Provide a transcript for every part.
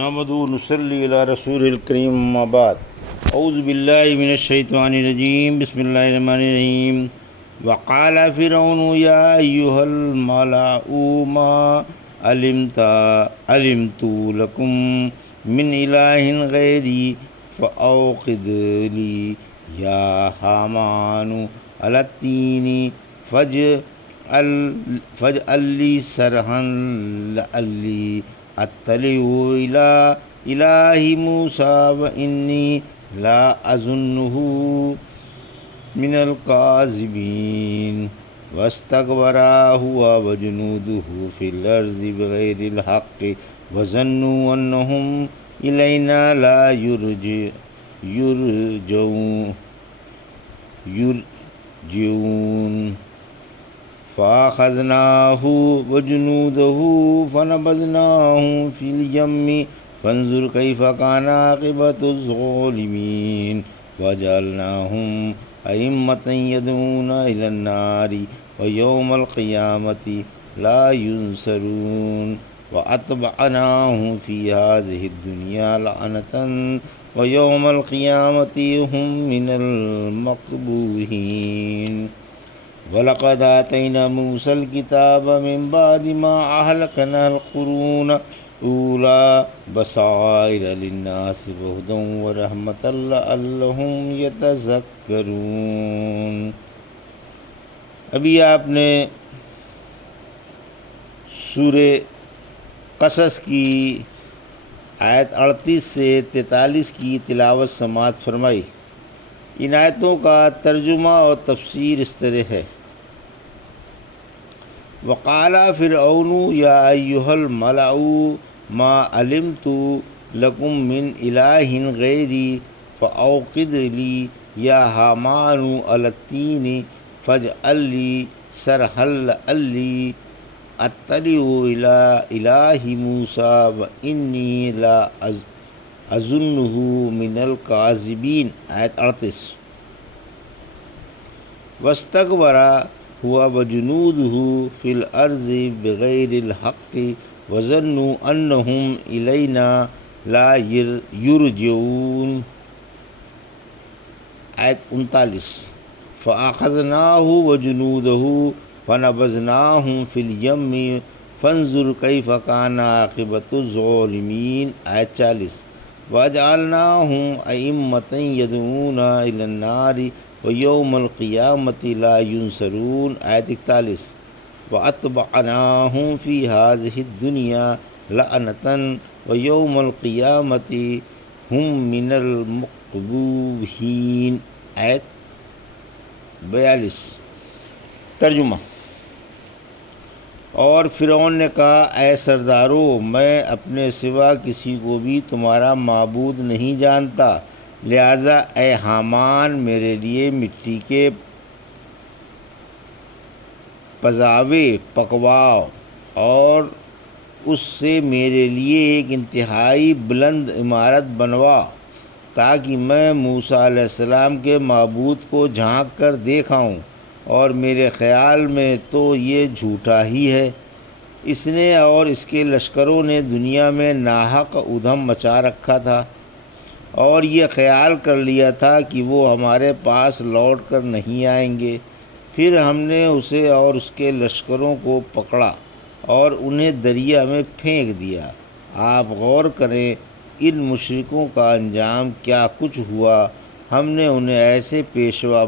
نحمدہ و نصلی علی رسول الکریم اما بعد اعوذ باللہ من الشیطان الرجیم بسم اللہ الرحمن الرحیم وقال فرعون یا ایہا الملأ ما علمت لکم من الہ غیری فاوقد لی یا حامان علی الطین فاجعل لی صرحا لعلی اطلع إلى إله موسى وإني لا أظنه من الكاذبين واستكبر هو وجنوده في الأرض بغير الحق وظنوا أنهم إلينا لا يرجعون فأخذناه وجنوده فنبذناهم في اليم فانظر كيف كان عاقبة الظالمين وجعلناهم أئمة يدعون إلى النار ويوم القيامة لا ينصرون وأتبعناهم في هذه الدنيا لعنة ويوم القيامة هم من المقبوحين وَلَقَدْ آتَيْنَا مُوسَى الْكِتَابَ مِنْ بَعْدِ مَا أَهْلَكْنَا الْقُرُونَ الْأُولَى بَصَائِرَ لِلنَّاسِ وَهُدًى وَرَحْمَةً لَعَلَّهُمْ يَتَذَكَّرُونَ۔ ابھی آپ نے سورہ قصص کی آیت 38 سے 43 کی تلاوت سماعت فرمائی۔ ان آیتوں کا ترجمہ اور تفسیر اس طرح ہے: وقال فرعون یا ایہا الملأ ما علمت لکم من الہ غیری فاوقد لی یا حامان علی الطین فاجعل لی صرحا لعلی اطلع الی الہ موسیٰ وانی لا اظنہ من الکاذبین۔ آیت 38۔ واستکبر هو وجنودہ فی الارض بغیر الحق وظنوا انہم الینا لا یرجعون۔ آیت 39۔ فاخذناہ وجنودہ فنبذناہم فی الیم فانظر کیف کان عاقبۃ الظالمین۔ آیت 40۔ وَجَعَلْنَاهُمْ أَئِمَّةً يَدْعُونَ إِلَى النَّارِ وَيَوْمَ الْقِيَامَةِ لَا يُنصَرُونَ۔ آیت 41۔ وَأَتْبَعْنَاهُمْ فِي هَذِهِ الدُّنْيَا لَعْنَةً وَيَوْمَ الْقِيَامَةِ هُمْ مِنَ الْمَقْبُوحِينَ۔ آیت 42۔ ترجمہ۔ اور فرعون نے کہا، اے سردارو، میں اپنے سوا کسی کو بھی تمہارا معبود نہیں جانتا، لہذا اے حامان میرے لیے مٹی کے پزاوے پکواؤ اور اس سے میرے لیے ایک انتہائی بلند عمارت بنوا تاکہ میں موسیٰ علیہ السلام کے معبود کو جھانک کر دیکھاؤں، اور میرے خیال میں تو یہ جھوٹا ہی ہے۔ اس نے اور اس کے لشکروں نے دنیا میں ناحق ادھم مچا رکھا تھا، اور یہ خیال کر لیا تھا کہ وہ ہمارے پاس لوٹ کر نہیں آئیں گے۔ پھر ہم نے اسے اور اس کے لشکروں کو پکڑا اور انہیں دریا میں پھینک دیا۔ آپ غور کریں ان مشرکوں کا انجام کیا کچھ ہوا۔ ہم نے انہیں ایسے پیشوا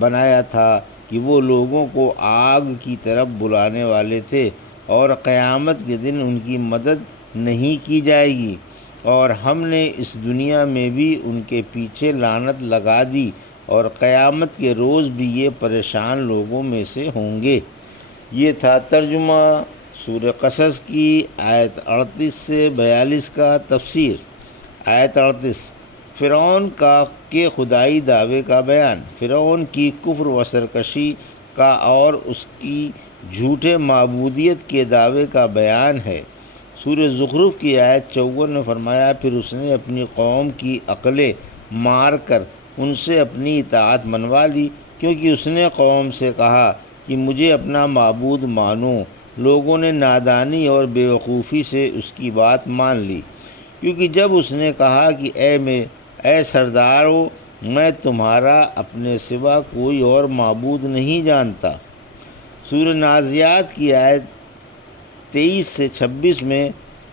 بنایا تھا کہ وہ لوگوں کو آگ کی طرف بلانے والے تھے، اور قیامت کے دن ان کی مدد نہیں کی جائے گی، اور ہم نے اس دنیا میں بھی ان کے پیچھے لعنت لگا دی، اور قیامت کے روز بھی یہ پریشان لوگوں میں سے ہوں گے۔ یہ تھا ترجمہ سورہ قصص کی آیت 38 سے 42 کا تفسیر۔ آیت 38۔ فرعون کے خدائی دعوے کا بیان۔ فرعون کی کفر و سرکشی کا اور اس کی جھوٹے معبودیت کے دعوے کا بیان ہے۔ سورہ زخرف کی آیت 54 میں فرمایا، پھر اس نے اپنی قوم کی عقلیں مار کر ان سے اپنی اطاعت منوا لی، کیونکہ اس نے قوم سے کہا کہ مجھے اپنا معبود مانو، لوگوں نے نادانی اور بیوقوفی سے اس کی بات مان لی، کیونکہ جب اس نے کہا کہ اے سردارو، میں تمہارا اپنے سوا کوئی اور معبود نہیں جانتا۔ سورہ نازعات کی آیت 23 سے 26 میں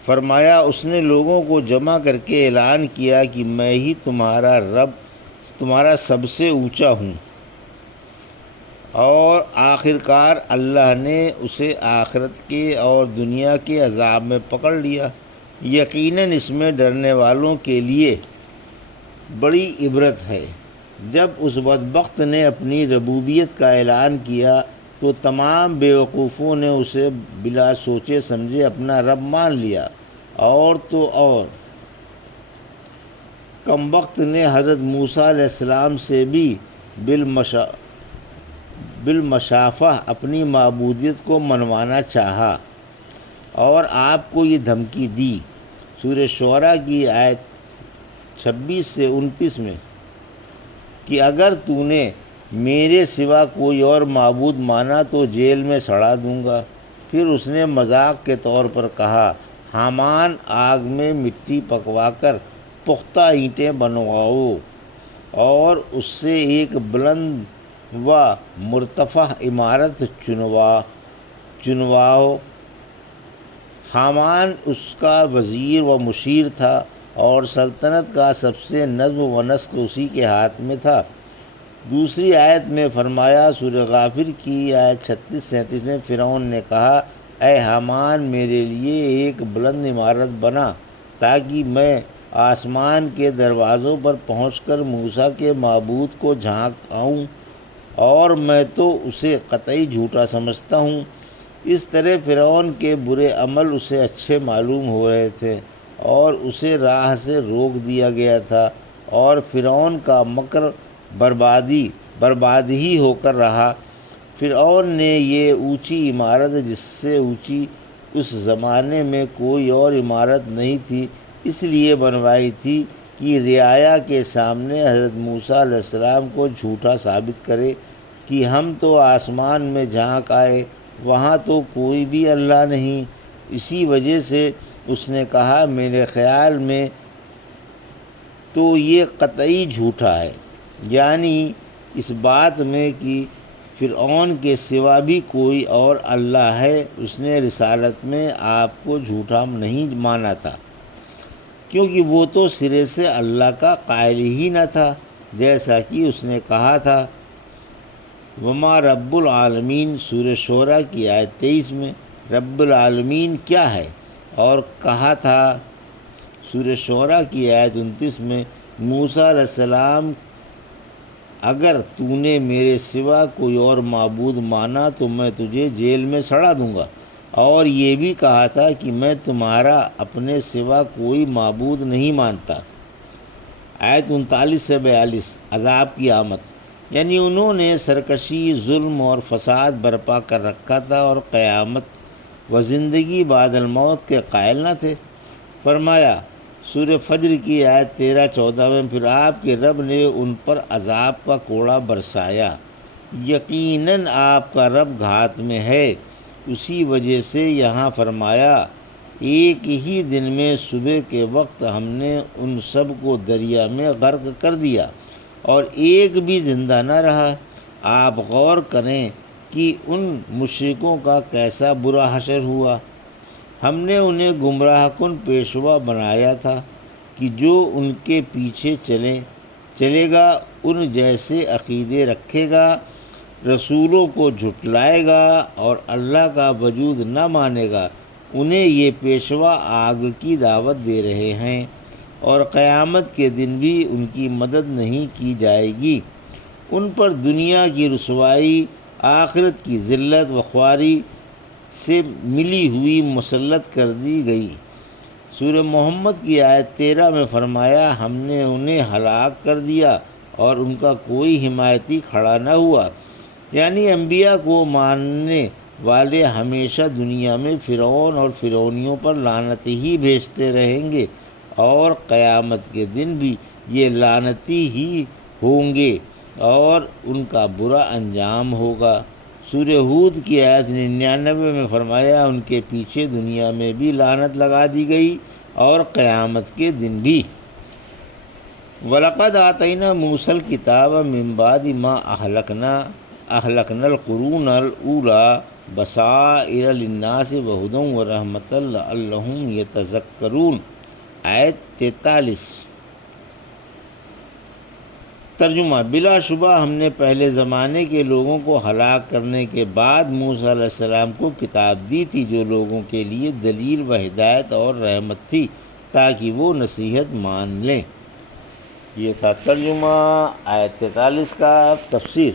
فرمایا، اس نے لوگوں کو جمع کر کے اعلان کیا کہ میں ہی تمہارا رب، تمہارا سب سے اونچا ہوں۔ اور آخرکار اللہ نے اسے آخرت کے اور دنیا کے عذاب میں پکڑ لیا۔ یقیناً اس میں ڈرنے والوں کے لیے بڑی عبرت ہے۔ جب اس بدبخت نے اپنی ربوبیت کا اعلان کیا تو تمام بیوقوفوں نے اسے بلا سوچے سمجھے اپنا رب مان لیا، اور تو اور کمبخت نے حضرت موسیٰ علیہ السلام سے بھی بالمشافہ اپنی معبودیت کو منوانا چاہا اور آپ کو یہ دھمکی دی۔ سورہ شعراء کی آیت 26 سے 29 میں کہ اگر تو نے میرے سوا کوئی اور معبود مانا تو جیل میں سڑا دوں گا۔ پھر اس نے مذاق کے طور پر کہا، حامان، آگ میں مٹی پکوا کر پختہ اینٹیں بنواؤ اور اس سے ایک بلند و مرتفع عمارت چنواؤ۔ حامان اس کا وزیر و مشیر تھا اور سلطنت کا سب سے نظم و نسق اسی کے ہاتھ میں تھا۔ دوسری آیت میں فرمایا، سورہ غافر کی آیت 36-37 میں فرعون نے کہا، اے حامان، میرے لیے ایک بلند عمارت بنا تاکہ میں آسمان کے دروازوں پر پہنچ کر موسیٰ کے معبود کو جھانک آؤں، اور میں تو اسے قطعی جھوٹا سمجھتا ہوں۔ اس طرح فرعون کے برے عمل اسے اچھے معلوم ہو رہے تھے اور اسے راہ سے روک دیا گیا تھا، اور فرعون کا مکر برباد ہی ہو کر رہا۔ فرعون نے یہ اونچی عمارت، جس سے اونچی اس زمانے میں کوئی اور عمارت نہیں تھی، اس لیے بنوائی تھی کہ رعایا کے سامنے حضرت موسیٰ علیہ السلام کو جھوٹا ثابت کرے کہ ہم تو آسمان میں جھانک آئے، وہاں تو کوئی بھی اللہ نہیں۔ اسی وجہ سے اس نے کہا، میرے خیال میں تو یہ قطعی جھوٹا ہے، یعنی اس بات میں کہ فرعون کے سوا بھی کوئی اور اللہ ہے۔ اس نے رسالت میں آپ کو جھوٹا نہیں مانا تھا، کیونکہ وہ تو سرے سے اللہ کا قائل ہی نہ تھا، جیسا کہ اس نے کہا تھا، وما رب العالمین۔ سورہ شعراء کی آیت 23 میں رب العالمین کیا ہے، اور کہا تھا سورہ شعراء کی آیت 29 میں، موسیٰ علیہ السلام، اگر تو نے میرے سوا کوئی اور معبود مانا تو میں تجھے جیل میں سڑا دوں گا، اور یہ بھی کہا تھا کہ میں تمہارا اپنے سوا کوئی معبود نہیں مانتا۔ آیت 39 سے 42 عذاب کی آمد، یعنی انہوں نے سرکشی، ظلم اور فساد برپا کر رکھا تھا اور قیامت و زندگی بعد الموت کے قائل نہ تھے۔ فرمایا سورہ فجر کی آیت 13-14 میں، پھر آپ کے رب نے ان پر عذاب کا کوڑا برسایا، یقیناً آپ کا رب گھات میں ہے۔ اسی وجہ سے یہاں فرمایا، ایک ہی دن میں صبح کے وقت ہم نے ان سب کو دریا میں غرق کر دیا اور ایک بھی زندہ نہ رہا۔ آپ غور کریں کہ ان مشرکوں کا کیسا برا حشر ہوا۔ ہم نے انہیں گمراہ کن پیشوا بنایا تھا کہ جو ان کے پیچھے چلے گا، ان جیسے عقیدے رکھے گا، رسولوں کو جھٹلائے گا اور اللہ کا وجود نہ مانے گا، انہیں یہ پیشوا آگ کی دعوت دے رہے ہیں، اور قیامت کے دن بھی ان کی مدد نہیں کی جائے گی۔ ان پر دنیا کی رسوائی، آخرت کی ذلت و خواری سے ملی ہوئی مسلط کر دی گئی۔ سورہ محمد کی آیت 13 میں فرمایا، ہم نے انہیں ہلاک کر دیا اور ان کا کوئی حمایتی کھڑا نہ ہوا، یعنی انبیاء کو ماننے والے ہمیشہ دنیا میں فرعون اور فرعونیوں پر لعنت ہی بھیجتے رہیں گے، اور قیامت کے دن بھی یہ لعنتی ہی ہوں گے اور ان کا برا انجام ہوگا۔ سورہ ہود کی آیت 99 میں فرمایا ان کے پیچھے دنیا میں بھی لعنت لگا دی گئی اور قیامت کے دن بھی۔ وَلَقَدْ آتَيْنَا مُوسَى الْكِتَابَ مِنْ بَعْدِ مَا أَهْلَكْنَا الْقُرُونَ الْأُولَى بَصَائِرَ لِلنَّاسِ وَهُدًى وَرَحْمَةً لَعَلَّهُمْ يَتَذَكَّرُونَ۔ آیت 43۔ ترجمہ: بلا شبہ ہم نے پہلے زمانے کے لوگوں کو ہلاک کرنے کے بعد موسیٰ علیہ السلام کو کتاب دی تھی جو لوگوں کے لیے دلیل و ہدایت اور رحمت تھی تاکہ وہ نصیحت مان لیں۔ یہ تھا ترجمہ آیت 43 کا۔ تفسیر: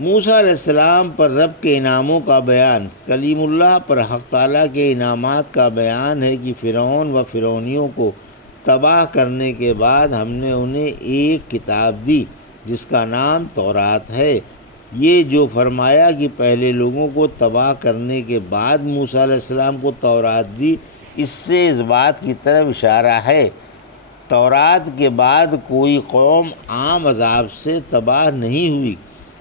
موسیٰ علیہ السلام پر رب کے انعاموں کا بیان۔ کلیم اللہ پر حق تعالیٰ کے انعامات کا بیان ہے کہ فرعون و فرعونیوں کو تباہ کرنے کے بعد ہم نے انہیں ایک کتاب دی جس کا نام تورات ہے۔ یہ جو فرمایا کہ پہلے لوگوں کو تباہ کرنے کے بعد موسیٰ علیہ السلام کو تورات دی، اس سے اس بات کی طرف اشارہ ہے تورات کے بعد کوئی قوم عام عذاب سے تباہ نہیں ہوئی،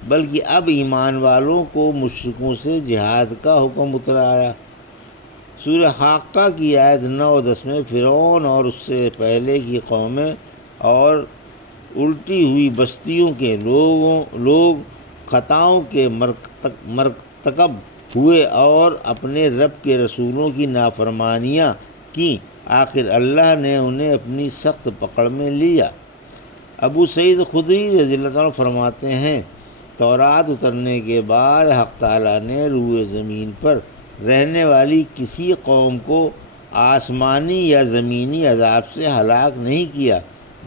بلکہ اب ایمان والوں کو مشرکوں سے جہاد کا حکم اترایا۔ سورہ حاقہ کی آیت 9 اور 10 میں فرعون اور اس سے پہلے کی قومیں اور الٹی ہوئی بستیوں کے لوگ خطاؤں کے مرتکب ہوئے اور اپنے رب کے رسولوں کی نافرمانیاں کیں، آخر اللہ نے انہیں اپنی سخت پکڑ میں لیا۔ ابو سعید خدری رضی اللہ عنہ فرماتے ہیں تورات اترنے کے بعد حق تعالیٰ نے روئے زمین پر رہنے والی کسی قوم کو آسمانی یا زمینی عذاب سے ہلاک نہیں کیا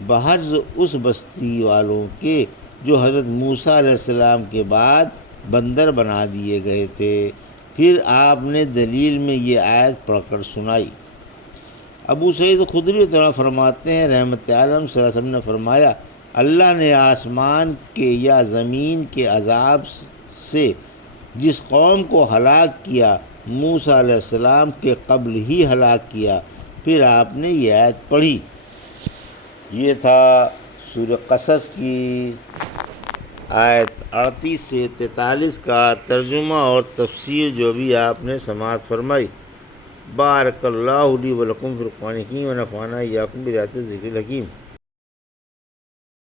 بحرز اس بستی والوں کے جو حضرت موسیٰ علیہ السلام کے بعد بندر بنا دیے گئے تھے۔ پھر آپ نے دلیل میں یہ آیت پڑھ کر سنائی۔ ابو سعید خدری فرماتے ہیں رحمت عالم صلی اللہ علیہ وسلم نے فرمایا اللہ نے آسمان کے یا زمین کے عذاب سے جس قوم کو ہلاک کیا موسیٰ علیہ السلام کے قبل ہی ہلاک کیا۔ پھر آپ نے یہ آیت پڑھی۔ یہ تھا سورہ قصص کی آیت 38 سے 43 کا ترجمہ اور تفسیر جو بھی آپ نے سماعت فرمائی۔ بارک اللہ لی و لکم فی القرآن الحکیم و نفعنی وایاکم بآیات الذکر الحکیم۔